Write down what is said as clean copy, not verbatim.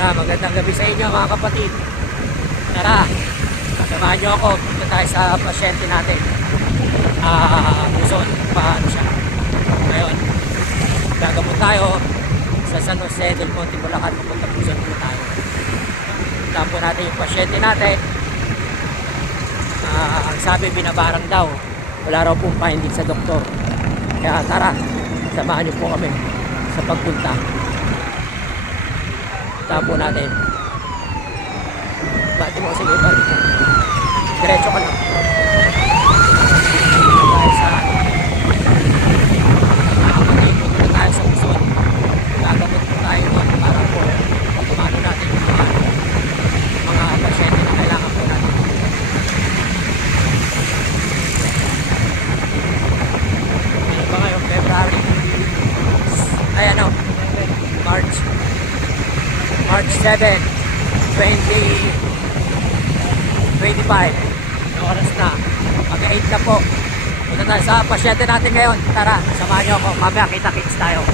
Magandang gabi sa inyo mga kapatid. Tara, kasamahan nyo ako. Punta tayo sa pasyente natin. Luzon, paano siya. Ngayon, gagamot tayo sa San Jose del Monte, Bulacan. Pupunta Luzon po tayo. Punta po natin yung pasyente natin. Ang sabi, binabarang daw. Wala raw pong finding sa doktor. Kaya tara, samahan nyo po kami sa pagpunta. Tapo natin. Bati mo sige ba? Diretso ka lang. Tayo sa punta tayo sa Luzon. Gagamot po tayo doon para po pagpumano natin yung mga pasyente na kailangan po natin. Ano ba ngayon? February? Ay ano? March 7, 2025. Ang oras na. Mag-8 na po. Punta tayo sa pasyente natin ngayon. Tara, samahan nyo ako. Mamaya kita-kits tayo.